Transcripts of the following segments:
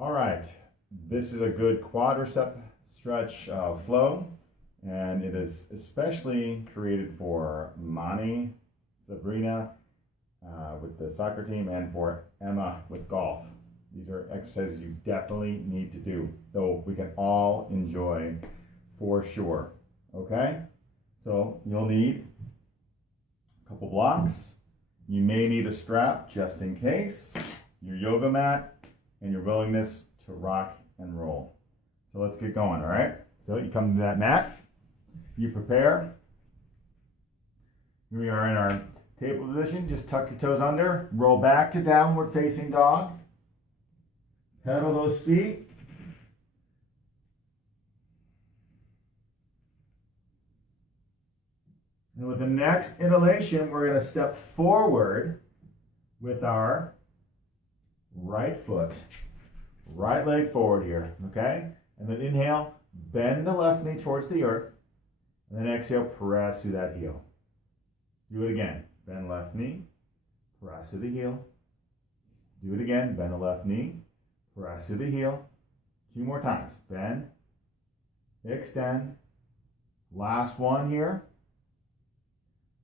All right, this is a good quadricep stretch flow, and it is especially created for Mani, Sabrina with the soccer team, and for Emma with golf. These are exercises you definitely need to do, though we can all enjoy for sure. Okay, so you'll need a couple blocks. You may need a strap just in case, your yoga mat, and your willingness to rock and roll. So let's get going, all right? So you come to that mat, you prepare. Here we are in our table position. Just tuck your toes under, roll back to downward facing dog. Pedal those feet. And with the next inhalation, we're going to step forward with our right foot, right leg forward here, okay? And then inhale, bend the left knee towards the earth, and then exhale, press through that heel. Do it again, bend left knee, press through the heel. Do it again, bend the left knee, press through the heel. 2 more times, bend, extend. Last one here.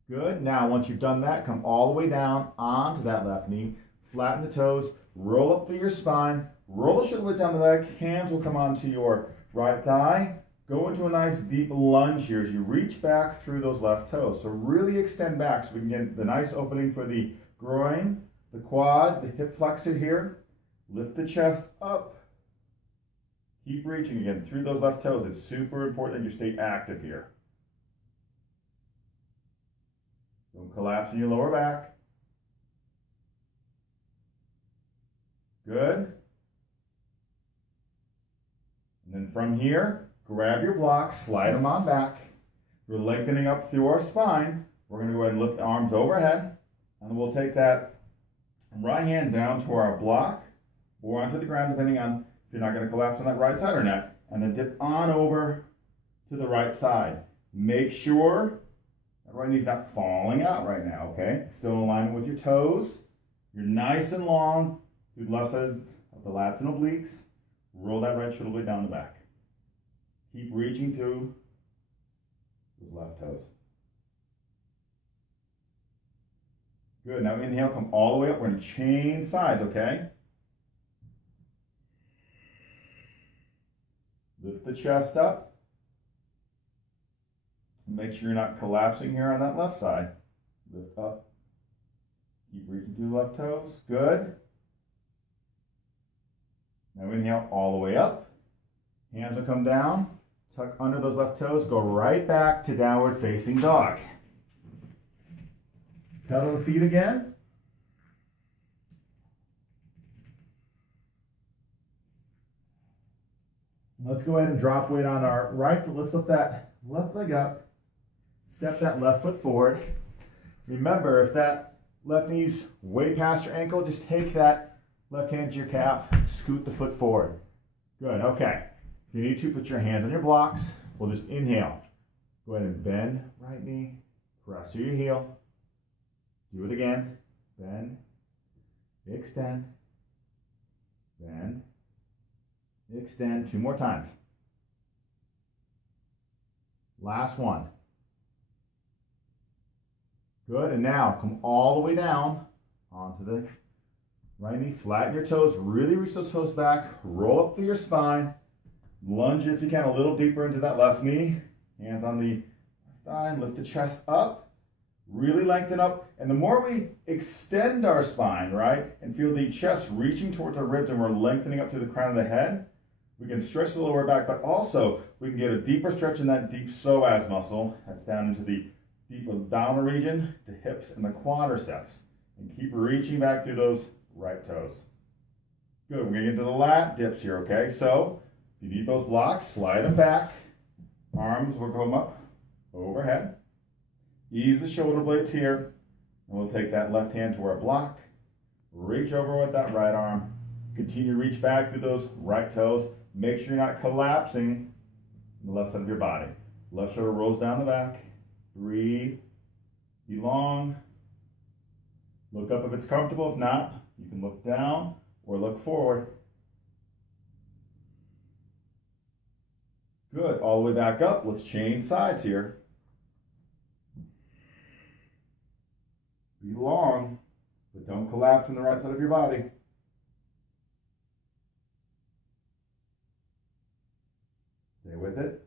Good. Now, once you've done that, come all the way down onto that left knee, flatten the toes, roll up through your spine, roll the shoulder blades down the leg, hands will come onto your right thigh. Go into a nice deep lunge here as you reach back through those left toes. So really extend back so we can get the nice opening for the groin, the quad, the hip flexor here. Lift the chest up. Keep reaching again through those left toes. It's super important that you stay active here. Don't collapse in your lower back. Good. And then from here, grab your blocks, slide them on back. We're lengthening up through our spine. We're going to go ahead and lift the arms overhead. And we'll take that right hand down to our block or onto the ground, depending on if you're not going to collapse on that right side or not. And then dip on over to the right side. Make sure that right knee's not falling out right now, okay? Still in alignment with your toes. You're nice and long through the left side of the lats and obliques. Roll that right shoulder blade down the back. Keep reaching through those left toes. Good. Now inhale, come all the way up. We're going to change sides, okay? Lift the chest up. Make sure you're not collapsing here on that left side. Lift up. Keep reaching through the left toes. Good. Now inhale all the way up. Hands will come down. Tuck under those left toes. Go right back to downward facing dog. Pedal the feet again. Let's go ahead and drop weight on our right foot. Let's lift that left leg up. Step that left foot forward. Remember, if that left knee's way past your ankle, just take that left hand to your calf, scoot the foot forward. Good, okay. If you need to, put your hands on your blocks. We'll just inhale. Go ahead and bend right knee, press through your heel. Do it again. Bend, extend, bend, extend. 2 more times. Last one. Good, and now come all the way down onto the right knee. Flatten your toes, really reach those toes back. Roll up through your spine. Lunge if you can a little deeper into that left knee. Hands on the thigh, lift the chest up. Really lengthen up. And the more we extend our spine, right, and feel the chest reaching towards our ribs and we're lengthening up to the crown of the head, we can stretch the lower back, but also we can get a deeper stretch in that deep psoas muscle. That's down into the deep abdominal region, the hips, and the quadriceps. And keep reaching back through those right toes. Good, we're going to get into the lat dips here, okay? So, if you need those blocks, slide them back. Arms will come up overhead. Ease the shoulder blades here. And we'll take that left hand to our block. Reach over with that right arm. Continue to reach back through those right toes. Make sure you're not collapsing on the left side of your body. Left shoulder rolls down the back. Breathe. Be long. Look up if it's comfortable. If not, you can look down or look forward. Good. All the way back up. Let's change sides here. Be long, but don't collapse in the right side of your body. Stay with it.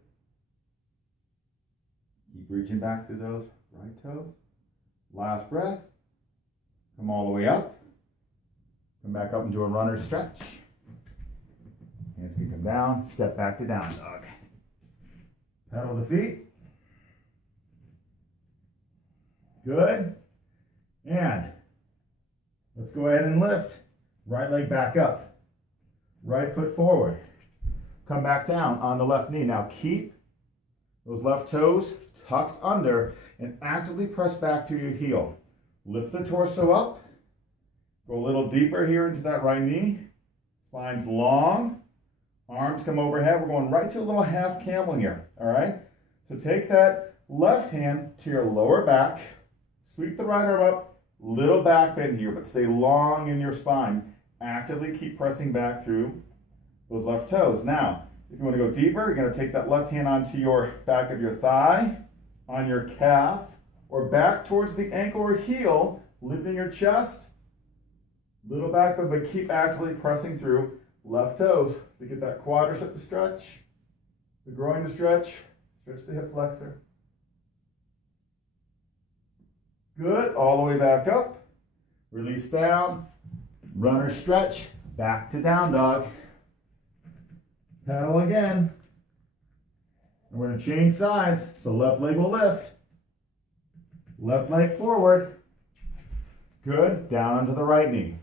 Keep reaching back through those right toes. Last breath. Come all the way up. Come back up into a runner's stretch. Hands can come down. Step back to down dog. Pedal the feet. Good. And let's go ahead and lift. Right leg back up. Right foot forward. Come back down on the left knee. Now keep those left toes tucked under and actively press back through your heel. Lift the torso up. Go a little deeper here into that right knee. Spine's long. Arms come overhead. We're going right to a little half camel here. All right? So take that left hand to your lower back. Sweep the right arm up. Little back bend here, but stay long in your spine. Actively keep pressing back through those left toes. Now, if you want to go deeper, you're going to take that left hand onto your back of your thigh, on your calf, or back towards the ankle or heel, lifting your chest. Little back bend, but keep actively pressing through left toes to get that quadricep to stretch, the groin to stretch, stretch the hip flexor. Good, all the way back up. Release down, runner stretch, back to down dog. Pedal again. And we're going to change sides, so left leg will lift. Left leg forward. Good, down onto the right knee.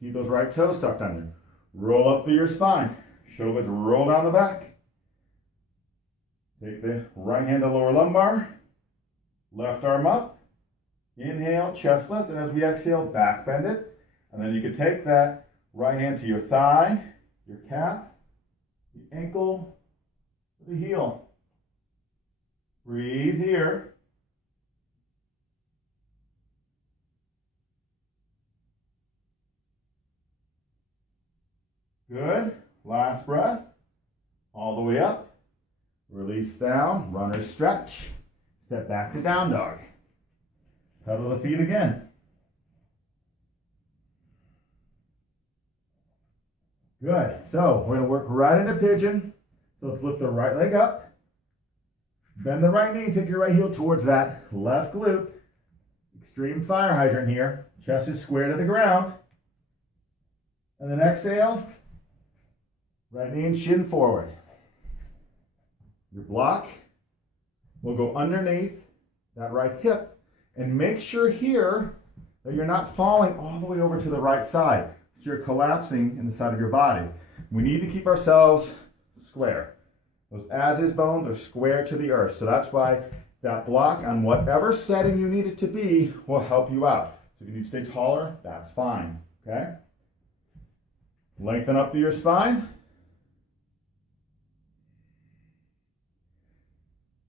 Keep those right toes tucked under. Roll up through your spine. Shoulders roll down the back. Take the right hand to lower lumbar. Left arm up. Inhale, chest lifts, and as we exhale, back bend it. And then you can take that right hand to your thigh, your calf, the ankle, the heel. Breathe here. Good. Last breath. All the way up. Release down. Runner stretch. Step back to down dog. Pedal the feet again. Good. So we're going to work right into pigeon. So let's lift the right leg up. Bend the right knee. Take your right heel towards that left glute. Extreme fire hydrant here. Chest is square to the ground. And then exhale. Right knee and shin forward. Your block will go underneath that right hip. And make sure here that you're not falling all the way over to the right side. So you're collapsing in the side of your body. We need to keep ourselves square. Those as-is bones are square to the earth. So that's why that block on whatever setting you need it to be will help you out. So if you need to stay taller, that's fine. Okay? Lengthen up through your spine.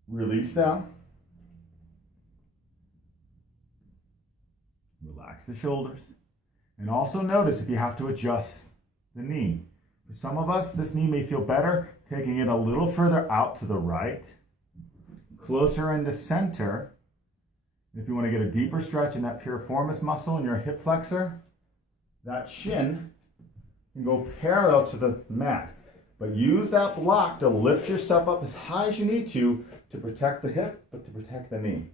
Release down. Relax the shoulders. And also notice if you have to adjust the knee. For some of us, this knee may feel better taking it a little further out to the right, closer into center. If you want to get a deeper stretch in that piriformis muscle in your hip flexor, that shin can go parallel to the mat. But use that block to lift yourself up as high as you need to protect the hip, but to protect the knee.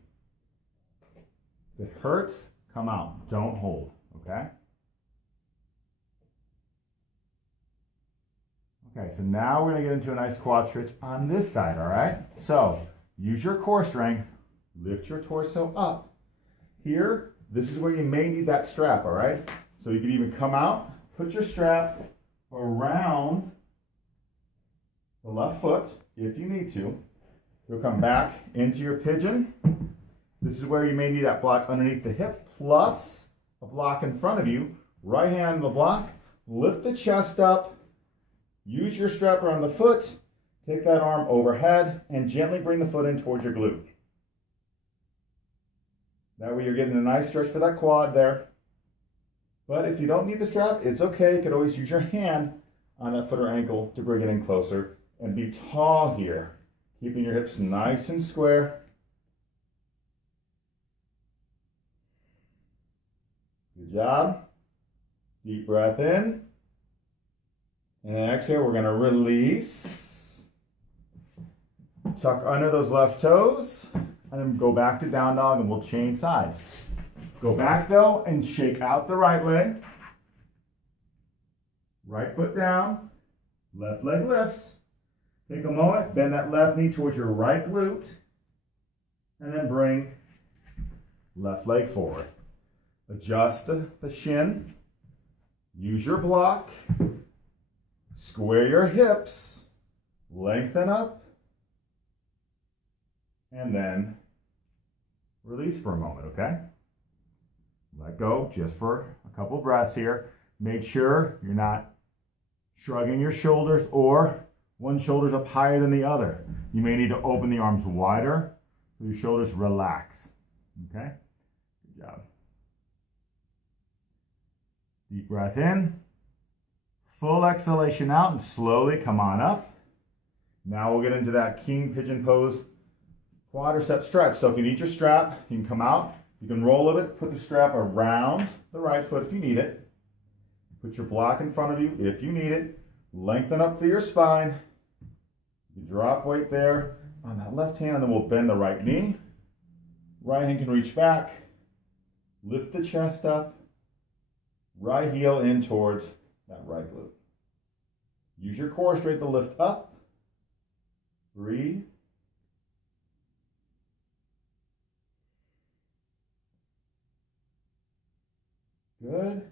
If it hurts, come out. Don't hold, okay? Okay, so now we're going to get into a nice quad stretch on this side, all right? So use your core strength. Lift your torso up. Here, this is where you may need that strap, all right? So you can even come out, put your strap around the left foot if you need to. You'll come back into your pigeon. This is where you may need that block underneath the hip, plus a block in front of you. Right hand on the block, lift the chest up, use your strap around the foot, take that arm overhead, and gently bring the foot in towards your glute. That way you're getting a nice stretch for that quad there. But if you don't need the strap, it's okay. You could always use your hand on that foot or ankle to bring it in closer and be tall here. Keeping your hips nice and square. Good job. Deep breath in. And then exhale, we're going to release. Tuck under those left toes. And then go back to down dog and we'll change sides. Go back though and shake out the right leg. Right foot down. Left leg lifts. Take a moment, bend that left knee towards your right glute. And then bring left leg forward. Adjust the shin. Use your block. Square your hips. Lengthen up. And then release for a moment, okay? Let go just for a couple breaths here. Make sure you're not shrugging your shoulders or one shoulder's up higher than the other. You may need to open the arms wider so your shoulders relax, okay? Good job. Deep breath in. Full exhalation out and slowly come on up. Now we'll get into that king pigeon pose quadricep stretch. So if you need your strap, you can come out. You can roll a bit, put the strap around the right foot if you need it. Put your block in front of you if you need it. Lengthen up through your spine. You drop weight there on that left hand, and then we'll bend the right knee. Right hand can reach back. Lift the chest up. Right heel in towards that right glute. Use your core strength to lift up. Breathe. Good.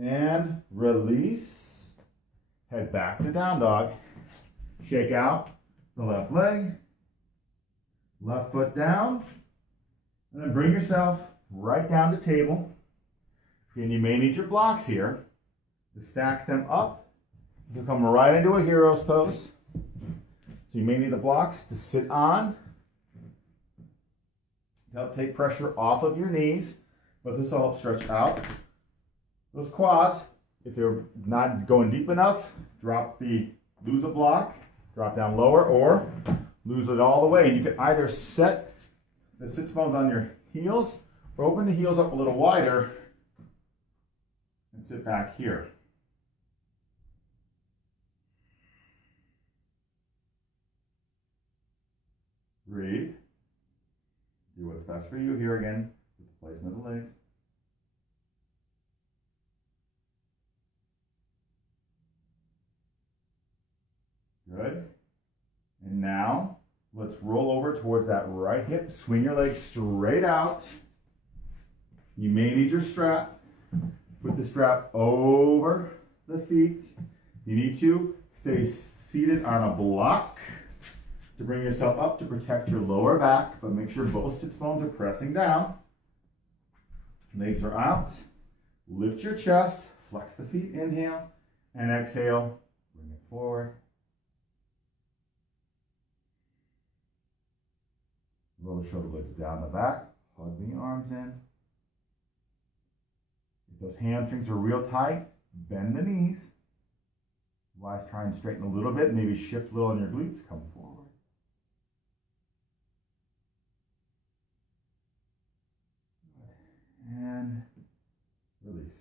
And release. Head back to down dog. Shake out the left leg. Left foot down. And then bring yourself right down to table. Again, you may need your blocks here to stack them up. You'll come right into a hero's pose. So you may need the blocks to sit on to help take pressure off of your knees, but this will help stretch out those quads. If you're not going deep enough, lose a block, drop down lower, or lose it all the way. And you can either set the sits bones on your heels or open the heels up a little wider and sit back here. Breathe. Do what's best for you here again with the placement of the legs. Good. And now let's roll over towards that right hip. Swing your legs straight out. You may need your strap. Put the strap over the feet. You need to stay seated on a block to bring yourself up to protect your lower back, but make sure both sits bones are pressing down. Legs are out. Lift your chest, flex the feet, inhale, and exhale. Bring it forward. Roll the shoulder blades down the back, hug the arms in. If those hamstrings are real tight, bend the knees. Otherwise, try and straighten a little bit, maybe shift a little on your glutes, come forward. And release.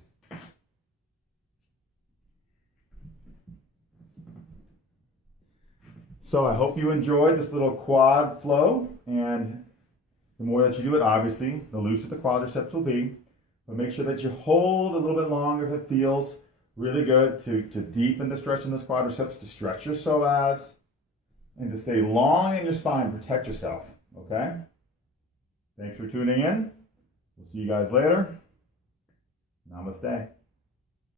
So I hope you enjoyed this little quad flow, and the more that you do it, obviously, the looser the quadriceps will be. But make sure that you hold a little bit longer if it feels really good to deepen the stretch in those quadriceps, to stretch your psoas, and to stay long in your spine, protect yourself, okay? Thanks for tuning in. We'll see you guys later. Namaste.